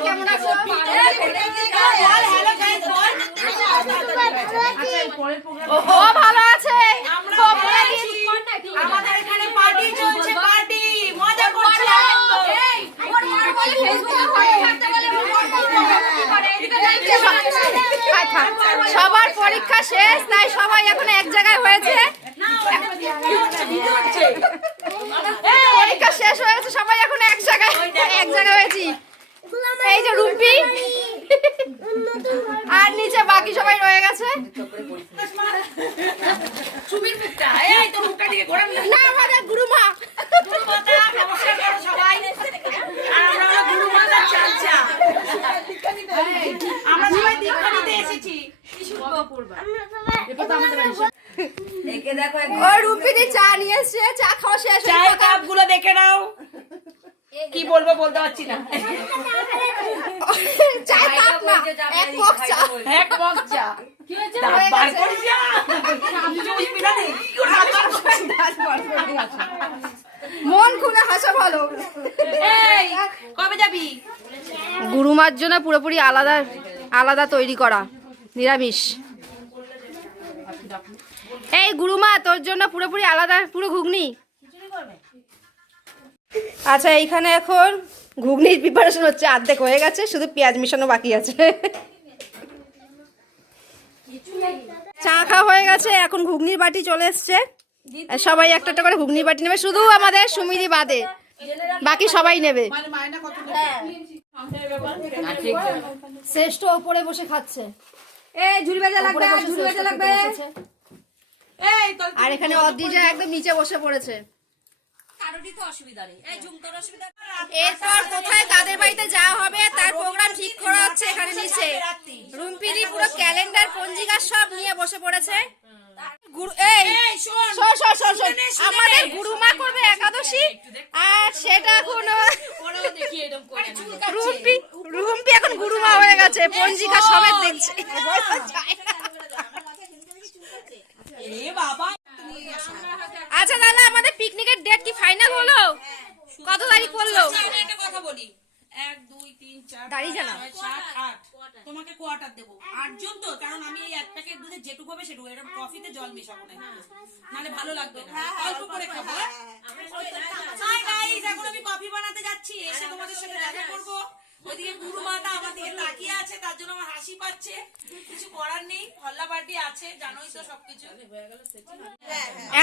কেমন আছো আমরা ও ভালো বলে আছি। দিয়েছি। আমাদের এখানে পার্টি চলছে পার্টি মজা করছি আনন্দ এই, ওর মার বলে ফেসবুকে ফটো ছাড়তে বলে ওর মার বলে কি করে? এদিকে দেখছে আচ্ছা, সবার পরীক্ষা শেষ তাই সবাই এখন এক জায়গায় হয়েছে পরীক্ষা শেষ হয়েছে সবাই এখন এক জায়গায় এক জায়গায় হয়েছি এই যে রুম্পি আর নিচে বাকি সবাই রয়ে গেছে না আমাদের গুরুমা সবাই আর আমরা হলো চাচা কি বলব বলতে পারছি না? মন খুলে হাসা ভালো। কবে যাবি? গুরুমার জন্য পুরোপুরি আলাদা আলাদা তৈরি করা নিরামিষ। এই গুরুমা তোর জন্য পুরোপুরি আলাদা পুরো ঘুগনি। আচ্ছা এইখানে এখন ঘুগনির প্রিপারেশন হচ্ছে অর্ধেক হয়ে গেছে শুধু পেঁয়াজ মিশানো বাকি আছে। চা খাওয়া হয়ে গেছে এখন ঘুগনির বাটি চলে এসছে। সবাই একটা একটা করে ঘুগনির বাটি নেবে শুধু আমাদের সুমিরি বাদে। বাকি সবাই নেবে। শ্রেষ্ঠ ওপরে বসে খাচ্ছে। এই ঝুড়ি বেজা লাগবে আর ঝুড়ি বেজা লাগবে। এই আর এখানে অদ্রিজা একদম নিচে বসে পড়েছে। কারোরই তো অসুবিধা নেই। এই ঝুমকোর অসুবিধা এরপর কোথায়? কাদের বাড়িতে যাওয়া হবে। তার প্রোগ্রাম ঠিক করা হচ্ছে এখানে নিচে। রুমপিরি পুরো ক্যালেন্ডার পঞ্জিকা সব নিয়ে বসে পড়েছে। গুরু এই আমাদের গুরুমা করবে একাদশী আর সেটা এখন রুম্পি রুম্পি এখন গুরুমা হয়ে গেছে পঞ্জিকা সমেত দেখছে। আচ্ছা দাদা আমাদের পিকনিকের ডেট কি ফাইনাল হলো? কত তারিখ পড়ল? আচ্ছা, একটা কথা বলি। এক দুই তিন চার দাঁড়িয়ে পাঁচ, সাত আট। তোমাকে কোয়ার্টার দেবো। আটজন তো কারণ আমি এই এক প্যাকেট দুধে যেটুকু হবে সেটুকু। এরকম কফিতে জল মেশাবো না। নাহলে ভালো লাগবে না। অল্প করে খাব আমি কফি বানাতে যাচ্ছি এসে তোমাদের সাথে দেখা করব। ওইদিকে গুরু মাতা আমার দিকে তাকিয়ে আছে তার জন্য আমার হাসি পাচ্ছে। কিছু করার নেই হল্লা পার্টি আছে জানোই তো সবকিছু।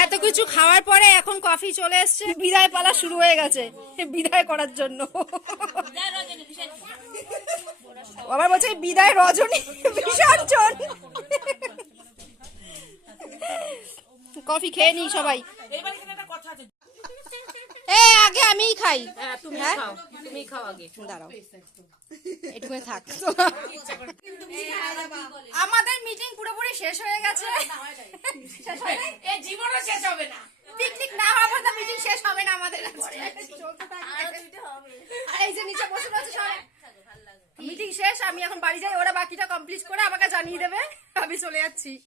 এত কিছু খাওয়ার পরে এখন কফি চলে এসছে বিদায় পালা শুরু হয়ে গেছে বিদায় করার জন্য। আবার বলছে বিদায় রজনী বিসর্জন কফি খেয়ে নি সবাই এবার এখানে একটা কথা আছে এ আগে আমিই খাই। তুমি হ্যাঁ? খাও তুমি খাও আগে। দাঁড়াও। এটুকুই থাক। আমাদের মিটিং পুরোপুরি শেষ হয়ে গেছে। শেষ হয় নাই? এই জীবনও শেষ হবে না। পিকনিক না হওয়া পর্যন্ত মিটিং শেষ হবে না আমাদের এই যে নিচে বসে রয়েছে সবাই। মিটিং শেষ আমি এখন বাড়ি যাই ওরা বাকিটা কমপ্লিট করে আমাকে জানিয়ে দেবে। আমি চলে যাচ্ছি।